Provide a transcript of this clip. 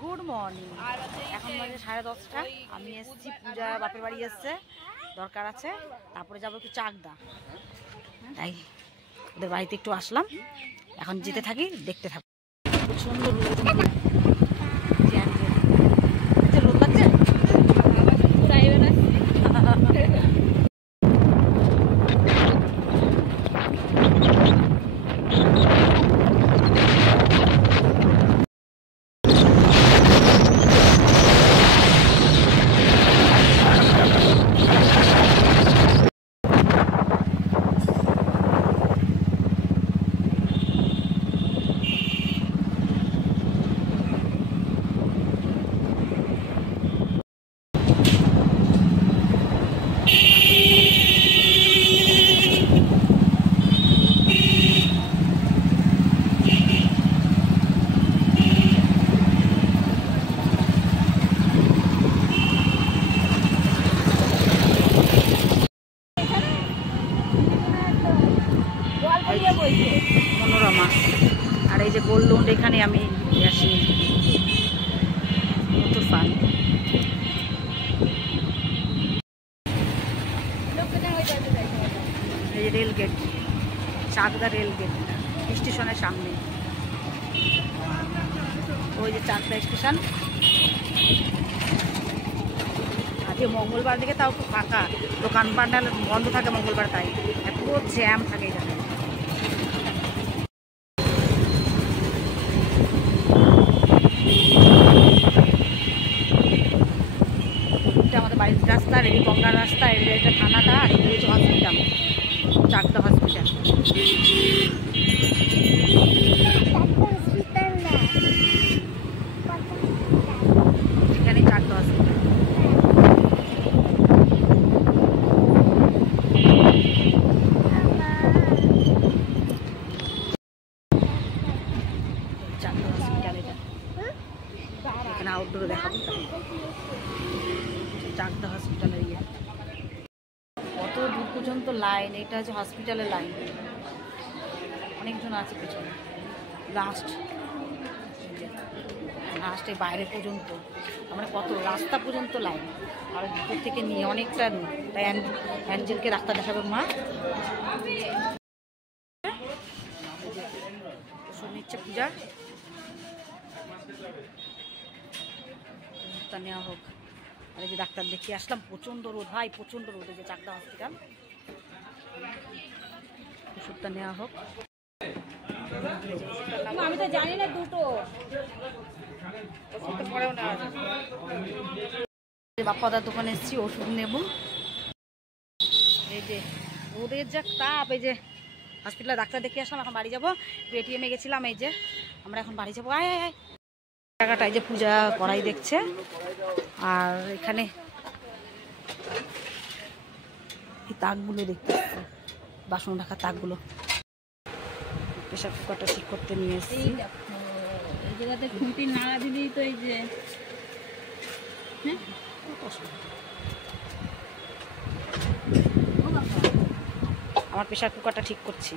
Good morning. এখন বাজে 10:30টা। আমি এসেছি, পূজা বাপের বাড়ি এসছে, দরকার আছে, তারপরে যাবো একটু চাকদা, তাই ওদের বাড়িতে একটু আসলাম। এখন যেতে থাকি, দেখতে থাকি। খুব সুন্দর রোদ লাগছে। মনোরমা আর এই যে গোল্ড, এখানে আমি আসি তুফান। এই rail gate, Chakdah rail gate স্টেশনের সামনে। ওই যে চাকদা স্টেশন। আজকে মঙ্গলবার দিকে তাও খুব ফাঁকা, দোকান পান্ডাল বন্ধ থাকে মঙ্গলবার, তাই এত জ্যাম থাকে এখানে। আমাদের বাড়ির রাস্তা, রেডি গঙ্গার রাস্তা, এটা থানাটা, আর এগুলো হচ্ছে হসপিটাল, চাকদা হসপিটাল। এখানেই চাকদা হসপিটাল। চাকদা হসপিটাল এটা, এখানে আউটডোরে দেখাবো। চাকদা হসপিটালের ইয়ে, কত দূর পর্যন্ত লাইন। এটা হচ্ছে হসপিটালের লাইন, অনেকজন আছে পেছনে। লাস্টে বাইরে পর্যন্ত, মানে কত রাস্তা পর্যন্ত লাইন, আর ভিতর থেকে নিয়ে অনেকটা দূর। তাই অ্যাঞ্জেলকে ডাক্তার দেখাবে মা। ওষুধ নিচ্ছে পূজা, ওষুধটা নেওয়া হোক। আর এই যে ডাক্তার দেখিয়ে আসলাম, প্রচণ্ড রোদ ভাই, প্রচণ্ড রোদ। এই যে চাকদা হসপিটাল, ওষুধটা নেওয়া হোক। আমি তো জানি না দুটো ওষুধটা পরেও নেওয়া যাবে। বাপ্পাদার দোকানে এসেছি, ওষুধ নেব। এই যে রোদের যা তাপ, এই যে হসপিটালে ডাক্তার দেখিয়ে আসলাম, এখন বাড়ি যাবো। এটিএমে গেছিলাম, এই যে আমরা এখন বাড়ি যাবো। আয় আয় জায়গাটা, এই যে পূজা করাই দেখছে। আর এখানে এই তাকগুলো দেখতে, বাসন রাখার তাকগুলো। প্রেশার কুকারটা ঠিক করতে নিয়ে এসেছি। এই জায়গাতে খুঁটি নাড়া দিলেই তো এই যে আমার প্রেশার কুকারটা ঠিক করছি।